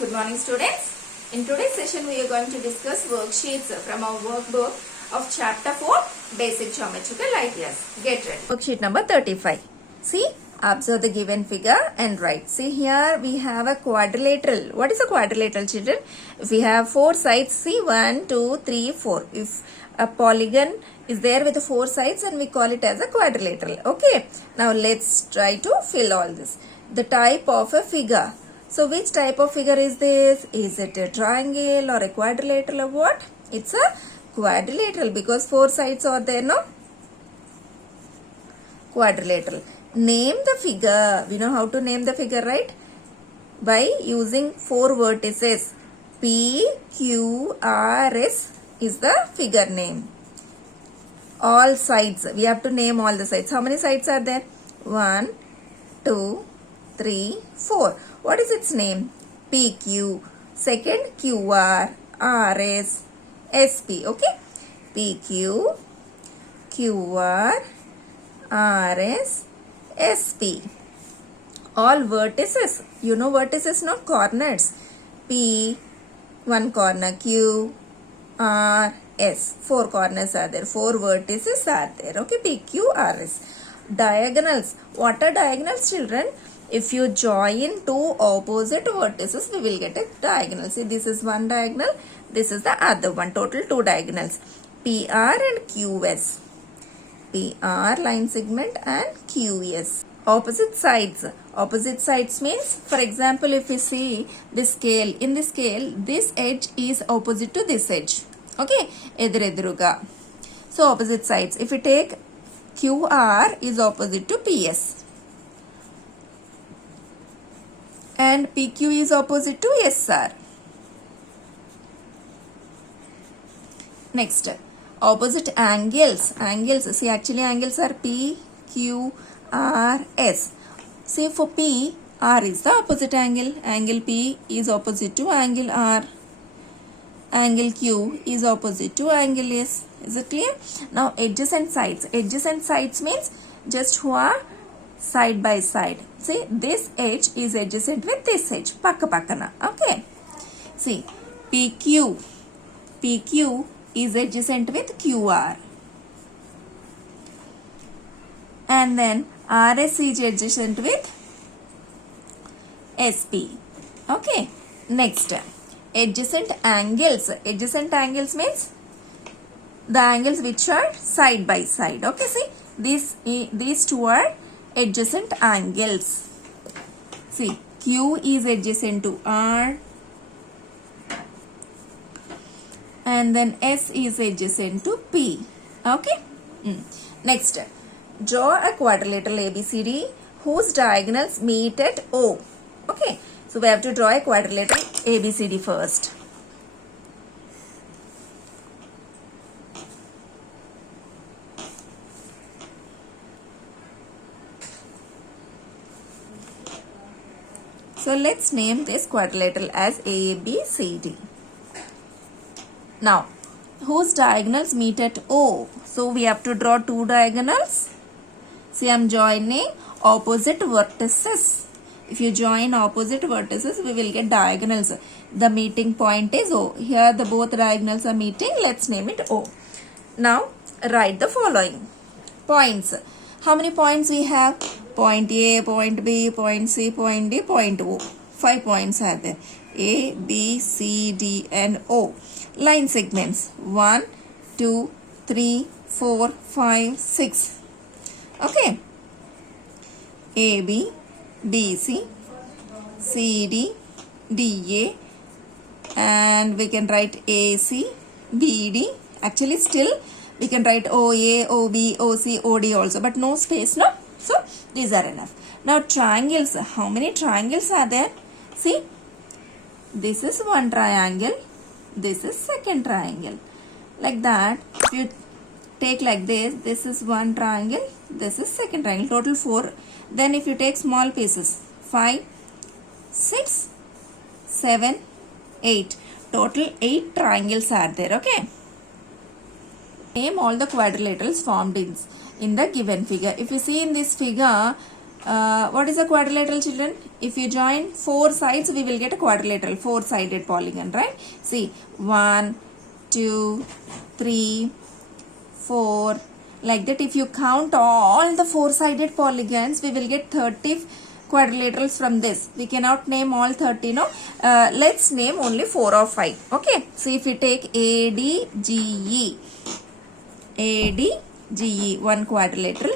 Good morning, students. In today's session, we are going to discuss worksheets from our workbook of Chapter 4, Basic Geometrical Ideas. Get ready. Worksheet number 35. See, observe the given figure and write. See, here we have a quadrilateral. What is a quadrilateral, children? If we have four sides, see 1, 2, 3, 4. If a polygon is there with four sides, and we call it as a quadrilateral. Okay. Now, let's try to fill all this. The type of a figure. So which type of figure is this? Is it a triangle or a quadrilateral or what? It's a quadrilateral because four sides are there, no? Quadrilateral. Name the figure. We know how to name the figure, right? By using four vertices. P, Q, R, S is the figure name. All sides. We have to name all the sides. How many sides are there? 1, 2, 3, 4. What is its name? PQ. Second, QR, RS, SP. Okay? PQ, QR, RS, SP. All vertices. You know vertices, not corners. P, one corner, Q, R, S. Four corners are there. Four vertices are there. Okay? PQ, RS. Diagonals. What are diagonals, children? If you join two opposite vertices, we will get a diagonal. See, this is one diagonal. This is the other one. Total two diagonals. PR and QS. PR line segment and QS. Opposite sides. Opposite sides means, for example, if you see this scale. In this scale, this edge is opposite to this edge. Okay? Eduruga. So, opposite sides. If you take QR is opposite to PS. And PQ is opposite to SR. Next, opposite angles. Angles, see actually angles are P, Q, R, S. See for P, R is the opposite angle. Angle P is opposite to angle R. Angle Q is opposite to angle S. Is it clear? Now adjacent sides. Adjacent sides means just who are side by side. See, this edge is adjacent with this edge. Pakka pakkana. Okay. See, PQ. PQ is adjacent with QR. And then RS is adjacent with SP. Okay. Next, adjacent angles. Adjacent angles means the angles which are side by side. Okay, see, these two are adjacent angles. See, Q is adjacent to R and then S is adjacent to P. Okay. Next, draw a quadrilateral ABCD whose diagonals meet at O. Okay. So we have to draw a quadrilateral ABCD first. So let's name this quadrilateral as ABCD. Now, whose diagonals meet at O? So we have to draw two diagonals. See, I am joining opposite vertices. If you join opposite vertices, we will get diagonals. The meeting point is O. Here the both diagonals are meeting. Let's name it O. Now, write the following points. How many points we have? Point A, point B, point C, point D, point O. 5 points are there. A, B, C, D and O. Line segments 1, 2, 3, 4, 5, 6. Okay. A, B, B, C, C, D, D, A and we can write A, C, B, D. Actually still we can write O, A, O, B, O, C, O, D also, but no space, no? So, these are enough. Now, triangles. How many triangles are there? See, this is one triangle. This is second triangle. Like that, if you take like this is one triangle. This is second triangle. Total 4. Then, if you take small pieces, 5, 6, 7, 8. Total 8 triangles are there. Okay. Name all the quadrilaterals formed in the given figure. If you see in this figure, What is a quadrilateral, children? If you join four sides, we will get a quadrilateral, four-sided polygon, right? See, 1, 2, 3, 4, like that. If you count all the four-sided polygons, we will get 30 quadrilaterals from this. We cannot name all 30, no? Let's name only 4 or 5. Okay. So if we take ADGE, one quadrilateral,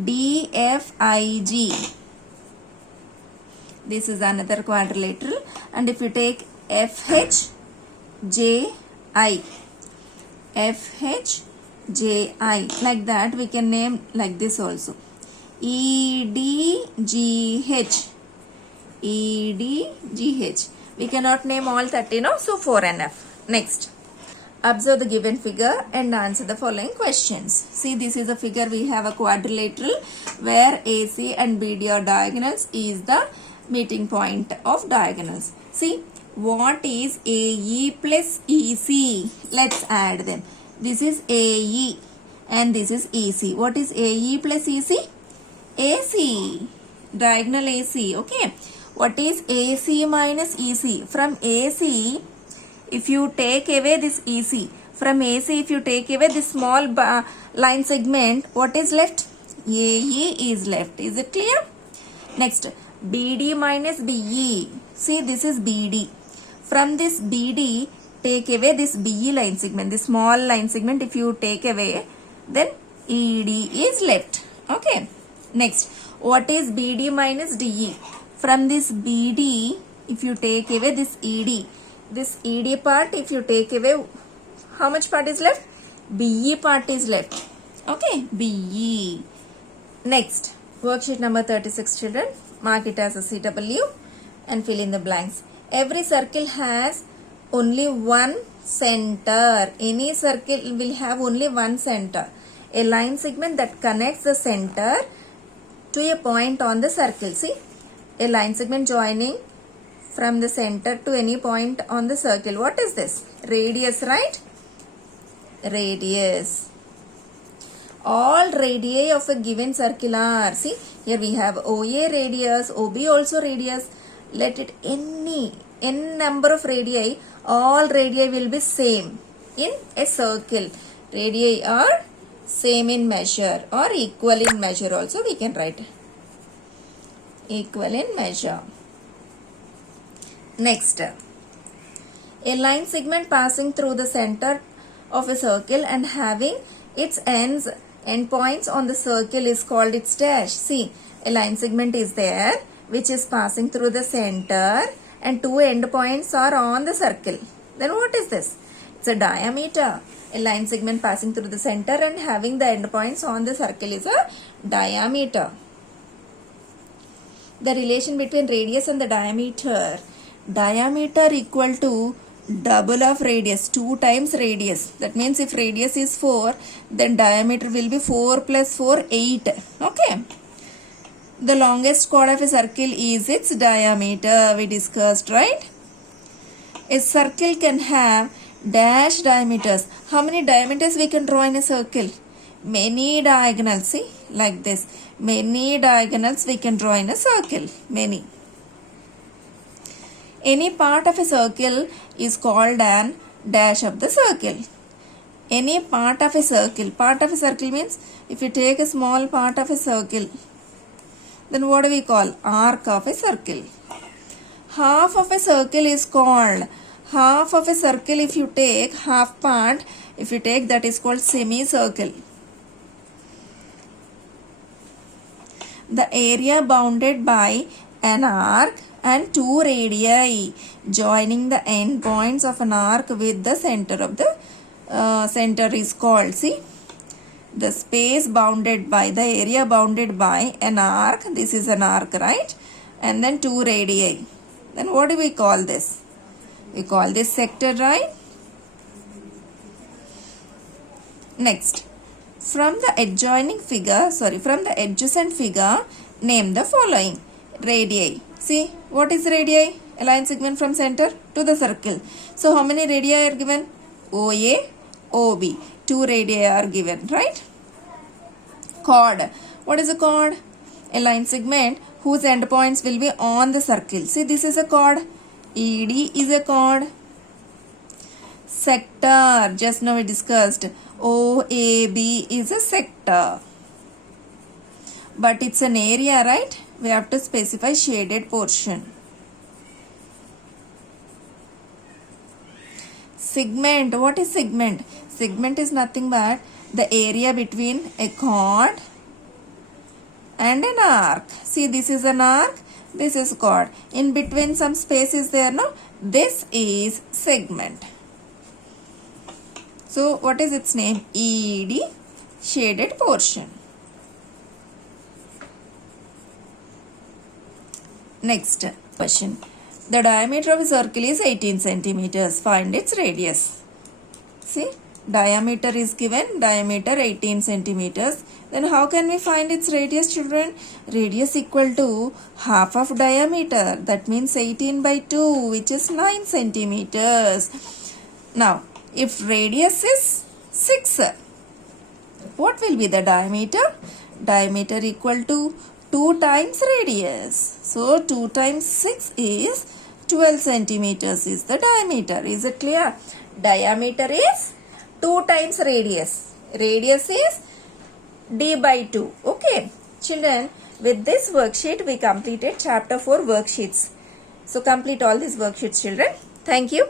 DFIG, this is another quadrilateral, and if you take FHJI, like that, we can name like this also. EDGH. We cannot name all 30, no? So 4 enough. Next. Observe the given figure and answer the following questions. See, this is a figure. We have a quadrilateral where AC and BD are diagonals, is the meeting point of diagonals. See, what is AE plus EC? Let's add them. This is AE and this is EC. What is AE plus EC? AC. Diagonal AC. Okay. What is AC minus EC? From AC, if you take away this EC, from AC if you take away this small line segment, what is left? AE is left. Is it clear? Next, BD minus BE. See, this is BD. From this BD, take away this BE line segment, this small line segment. If you take away, then ED is left. Okay. Next, what is BD minus DE? From this BD, if you take away this ED, this ED part, if you take away, how much part is left? BE part is left. Okay, BE. Next, worksheet number 36, children. Mark it as a CW and fill in the blanks. Every circle has only one center. Any circle will have only one center. A line segment that connects the center to a point on the circle. See, a line segment joining from the center to any point on the circle. What is this? Radius, right? Radius. All radii of a given circle are, see, here we have OA radius, OB also radius. Let it n number of radii, all radii will be same in a circle. Radii are same in measure or equal in measure also we can write. Equal in measure. Next, a line segment passing through the center of a circle and having its endpoints on the circle is called its dash. See, a line segment is there which is passing through the center and two endpoints are on the circle. Then what is this? It's a diameter. A line segment passing through the center and having the endpoints on the circle is a diameter. The relation between radius and the diameter. Diameter equal to double of radius, 2 times radius. That means if radius is 4, then diameter will be 4 plus 4, 8. Okay. The longest chord of a circle is its diameter. We discussed, right? A circle can have dash diameters. How many diameters we can draw in a circle? Many diagonals. See, like this. Many diagonals we can draw in a circle. Many. Any part of a circle is called an dash of the circle. Any part of a circle. Part of a circle means if you take a small part of a circle, then what do we call? Arc of a circle. Half of a circle is called. Half of a circle, if you take half part, if you take, that is called semicircle. The area bounded by an arc and two radii joining the end points of an arc with the center of the center is called, see, the space bounded by, the area bounded by an arc. This is an arc, right? And then two radii. Then what do we call this? We call this sector, right? Next, from the adjoining figure, from the adjacent figure, name the following. Radii. See, what is radii? A line segment from center to the circle. So, how many radii are given? OA, OB. 2 radii are given, right? Chord. What is a chord? A line segment whose endpoints will be on the circle. See, this is a chord. ED is a chord. Sector, just now we discussed. OAB is a sector. But it's an area, right? We have to specify shaded portion. Segment, what is segment? Segment is nothing but the area between a chord and an arc. See, this is an arc, this is chord. In between some space is there, no? This is segment. So, what is its name? ED, shaded portion. Next question. The diameter of a circle is 18 centimeters. Find its radius. See, diameter is given, diameter 18 centimeters. Then how can we find its radius, children? Radius equal to half of diameter. That means 18 by 2, which is 9 centimeters. Now, if radius is 6, what will be the diameter? Diameter equal to 2 times radius. So, 2 times 6 is 12 centimeters is the diameter. Is it clear? Diameter is 2 times radius. Radius is d by 2. Okay. Children, with this worksheet, we completed chapter 4 worksheets. So, complete all these worksheets, children. Thank you.